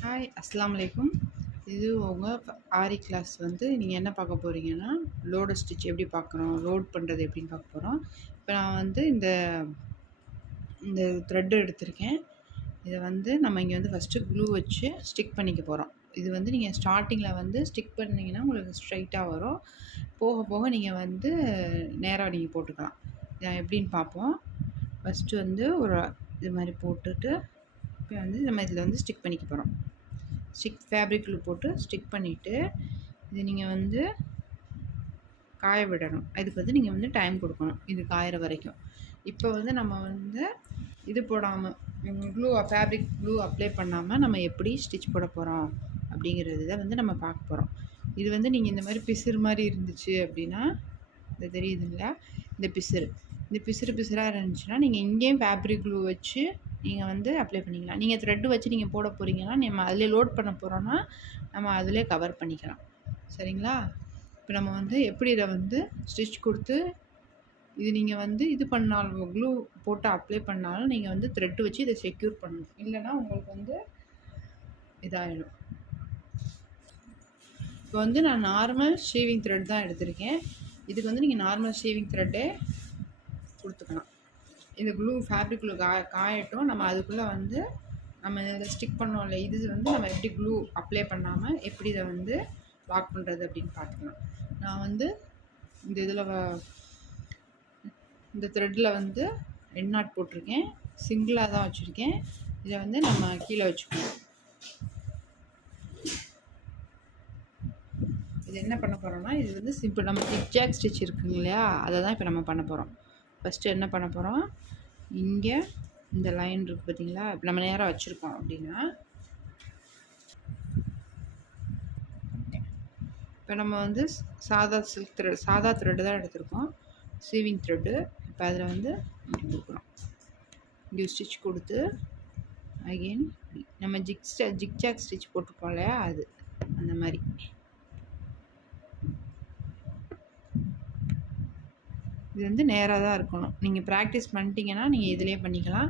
Hi அஸ்ஸலாமு அலைக்கும். இது உங்கள் ஆரி கிளாஸ் வந்து நீங்கள் என்ன பார்க்க போகிறீங்கன்னா, லோடு ஸ்டிச் எப்படி பார்க்குறோம், லோட் பண்ணுறது எப்படின்னு பார்க்க போகிறோம். இப்போ நான் வந்து இந்த இந்த த்ரெட் எடுத்திருக்கேன். இதை வந்து நம்ம இங்கே வந்து ஃபஸ்ட்டு க்ளூ வச்சு ஸ்டிக் பண்ணிக்க போகிறோம். இது வந்து நீங்கள் ஸ்டார்டிங்கில் வந்து ஸ்டிக் பண்ணிங்கன்னா உங்களுக்கு ஸ்ட்ரைட்டாக வரும். போக போக நீங்கள் வந்து நேராக நீங்கள் போட்டுக்கலாம். இதை எப்படின்னு பார்ப்போம். ஃபஸ்ட்டு வந்து ஒரு இது மாதிரி போட்டுட்டு இப்போ வந்து நம்ம இதில் வந்து ஸ்டிக் பண்ணிக்க போகிறோம். ஃபேப்ரிக் க்ளூ போட்டு ஸ்டிக் பண்ணிவிட்டு இது நீங்கள் வந்து காய விடணும். இதுக்கு வந்து நீங்கள் வந்து டைம் கொடுக்கணும், இது காயிற வரைக்கும். இப்போ வந்து நம்ம வந்து இது போடாமல் ஃபேப்ரிக் க்ளூ அப்ளை பண்ணாமல் நம்ம எப்படி ஸ்டிச் போட போகிறோம் அப்படிங்கிறது தான் வந்து நம்ம பார்க்க போகிறோம். இது வந்து நீங்கள் இந்த மாதிரி பிசுறு மாதிரி இருந்துச்சு அப்படின்னா, இது தெரியுதுங்களா, இந்த பிசுறாக இருந்துச்சுன்னா நீங்கள் இங்கேயும் ஃபேப்ரிக் க்ளூ வச்சு நீங்கள் வந்து அப்ளை பண்ணிக்கலாம். நீங்கள் த்ரெட்டு வச்சு நீங்கள் போட போகிறீங்கன்னா நம்ம அதிலே லோட் பண்ண போகிறோன்னா நம்ம அதிலே கவர் பண்ணிக்கலாம். சரிங்களா? இப்போ நம்ம வந்து எப்படி இதை வந்து ஸ்டிச் கொடுத்து இது நீங்கள் வந்து இது பண்ணாலும் க்ளூ போட்டு அப்ளை பண்ணாலும் நீங்கள் வந்து த்ரெட்டு வச்சு இதை செக்யூர் பண்ணணும். இல்லைன்னா உங்களுக்கு வந்து இதாகிடும். இப்போ வந்து நான் நார்மல் ஷேவிங் த்ரெட் தான் எடுத்திருக்கேன். இதுக்கு வந்து நீங்கள் நார்மல் ஷேவிங் த்ரெட்டே கொடுத்துக்கலாம். இந்த க்ளூ ஃபேப்ரிக் க்ளூ காயட்டும். நம்ம அதுக்குள்ளே வந்து நம்ம இதில் ஸ்டிக் பண்ணோம் இல்லை, இது வந்து நம்ம எப்படி க்ளூ அப்ளை பண்ணாமல் எப்படி இதை வந்து லாக் பண்ணுறது அப்படின்னு பார்த்துக்கலாம். நான் வந்து இந்த இதில் இந்த த்ரெட்டில் வந்து எண்ட் நாட் போட்டிருக்கேன். சிங்கிளாக தான் வச்சுருக்கேன். இதை வந்து நம்ம கீழே வச்சுக்கணும். இது என்ன பண்ண போகிறோம்னா, இது வந்து சிம்பிள். நம்ம ஜிக்ஜாக் ஸ்டிச் இருக்குங்க இல்லையா, அதை தான் இப்போ நம்ம பண்ண போகிறோம். ஃபஸ்ட்டு என்ன பண்ண போகிறோம், இங்கே இந்த லைன் இருக்குது பார்த்தீங்களா, இப்போ நம்ம நேராக வச்சுருக்கோம் அப்படின்னா இப்போ நம்ம வந்து சாதா த்ரெட்டு தான் எடுத்திருக்கோம், சீவிங் த்ரெட்டு. இப்போ அதில் வந்து இப்படி கொடுக்குறோம். இங்கே ஸ்டிச் கொடுத்து அகெயின் நம்ம ஜிக்ஜாக் ஸ்டிச் போட்டிருக்கோம் இல்லையா, அது அந்த மாதிரி இது வந்து நேராக தான் இருக்கணும். நீங்கள் ப்ராக்டிஸ் பண்ணிட்டீங்கன்னா நீங்கள் இதிலே பண்ணிக்கலாம்.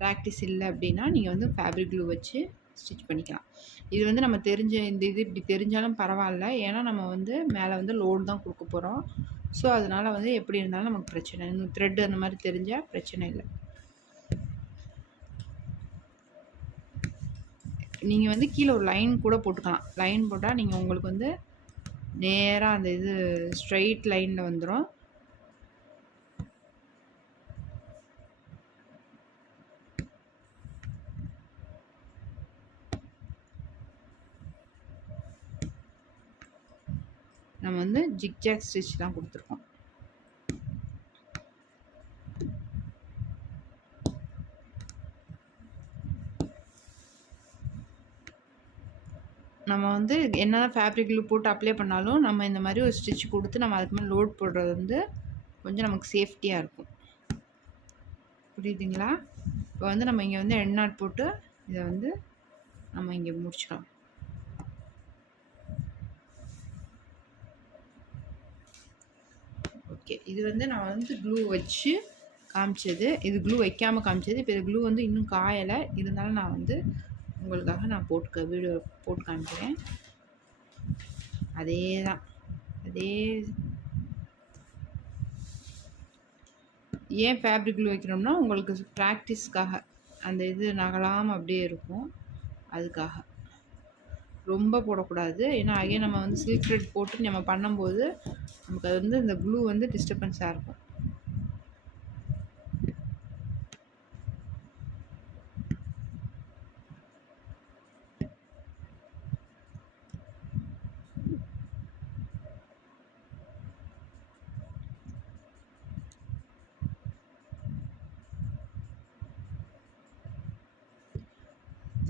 ப்ராக்டிஸ் இல்லை அப்படின்னா நீங்கள் வந்து ஃபேப்ரிக் க்ளூ வச்சு ஸ்டிச் பண்ணிக்கலாம். இது வந்து நம்ம இந்த இது இப்படி தெரிஞ்சாலும் பரவாயில்ல, ஏன்னா நம்ம வந்து மேலே வந்து லோடு தான் கொடுக்க போகிறோம். ஸோ அதனால் வந்து எப்படி இருந்தாலும் நமக்கு பிரச்சனை, இந்த த்ரெட் அந்த மாதிரி தெரிஞ்சால் பிரச்சனை இல்லை. நீங்கள் வந்து கீழே ஒரு லைன் கூட போட்டுக்கலாம். லைன் போட்டால் நீங்கள் உங்களுக்கு வந்து நேராக அந்த இது ஸ்ட்ரைட் லைனில் வந்துடும். நம்ம வந்து ஜிக்ஜாக் ஸ்டிச் தான் கொடுத்துருக்கோம். நம்ம வந்து என்ன ஃபேப்ரிக் க்ளூ போட்டு அப்ளை பண்ணாலும் நம்ம இந்த மாதிரி ஒரு ஸ்டிச் கொடுத்து நம்ம அதுக்கு மேலே லோட் போடுறது வந்து கொஞ்சம் நமக்கு சேஃப்டியாக இருக்கும். புரியுதுங்களா? இப்போ வந்து நம்ம இங்கே வந்து எண்ட் நாட் போட்டு இதை வந்து நம்ம இங்கே முடிச்சுக்கலாம். ஓகே, இது வந்து நான் வந்து க்ளூ வச்சு காமிச்சது, இது க்ளூ வைக்காமல் காமிச்சது. இப்போ இது க்ளூ வந்து இன்னும் காயலை, இருந்தாலும் நான் வந்து உங்களுக்காக நான் வீடியோ போட்டு காமிக்கிறேன். அதே தான், ஏன் ஃபேப்ரிக் க்ளூ வைக்கிறோம்னா உங்களுக்கு ப்ராக்டிஸ்க்காக, அந்த இது நகலாமல் அப்படியே இருக்கும், அதுக்காக. ரொம்ப போடக்கூடாது, ஏன்னா அகைன் நம்ம வந்து சில்க் த்ரெட் போட்டு நம்ம பண்ணும்போது நமக்கு அது வந்து இந்த க்ளூ வந்து டிஸ்டர்பன்ஸாக இருக்கும்.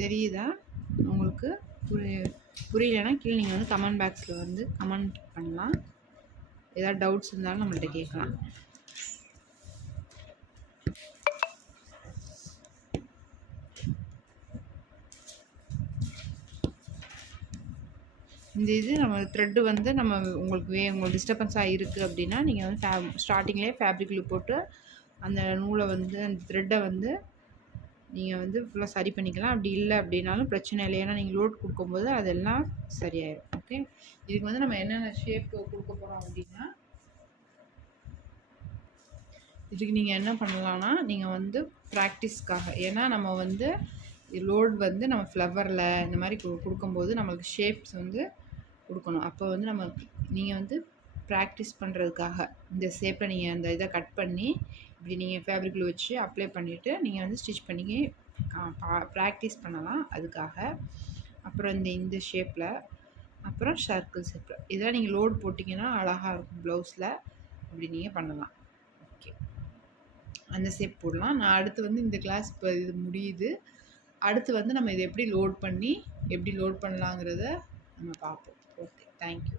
தெரியுதா உங்களுக்கு? புரியலைன்னா கீழே நீங்கள் வந்து கமெண்ட் பாக்ஸில் வந்து கமெண்ட் பண்ணலாம். ஏதாவது டவுட்ஸ் இருந்தாலும் நம்மள்ட்ட கேட்கலாம். இந்த இது நம்ம த்ரெட்டு வந்து உங்களுக்கு டிஸ்டர்பன்ஸாக இருக்குது அப்படின்னா நீங்கள் வந்து ஸ்டார்டிங்லேயே ஃபேப்ரிக் க்ளூ போட்டு அந்த நூலை வந்து அந்த த்ரெட்டை வந்து நீங்கள் வந்து ஃபுல்லாக சரி பண்ணிக்கலாம். அப்படி இல்லை அப்படின்னாலும் பிரச்சனை இல்லை. ஏன்னா நீங்கள் லோட் கொடுக்கும்போது அதெல்லாம் சரியாயிடும். ஓகே, இதுக்கு வந்து நம்ம என்னென்ன ஷேப் கொடுக்க போகிறோம் அப்படின்னா, இதுக்கு நீங்கள் என்ன பண்ணலான்னா, நீங்கள் வந்து ப்ராக்டிஸ்க்காக, ஏன்னா நம்ம வந்து லோட் வந்து நம்ம ஃப்ளவரில் இந்த மாதிரி கொடுக்கும்போது நம்மளுக்கு ஷேப்ஸ் வந்து கொடுக்கணும். அப்போ வந்து நம்ம நீங்கள் வந்து ப்ராக்டிஸ் பண்ணுறதுக்காக இந்த ஷேப்பை நீங்கள் அந்த இதை கட் பண்ணி இப்படி நீங்கள் ஃபேப்ரிக் க்ளூ வச்சு அப்ளை பண்ணிவிட்டு நீங்கள் வந்து ஸ்டிச் பண்ணி ப்ராக்டிஸ் பண்ணலாம் அதுக்காக. அப்புறம் இந்த ஷேப்பில், அப்புறம் சர்க்கிள் ஷேப்பில், இதெல்லாம் நீங்கள் லோட் போட்டிங்கன்னா அழகாக இருக்கும் ப்ளவுஸில். இப்படி நீங்கள் பண்ணலாம். ஓகே, அந்த ஷேப் போடலாம். நான் அடுத்து வந்து இந்த கிளாஸ் இப்போ இது முடியுது. அடுத்து வந்து நம்ம இதை எப்படி லோட் பண்ணலாங்கிறத நம்ம பார்ப்போம். Okay, thank you.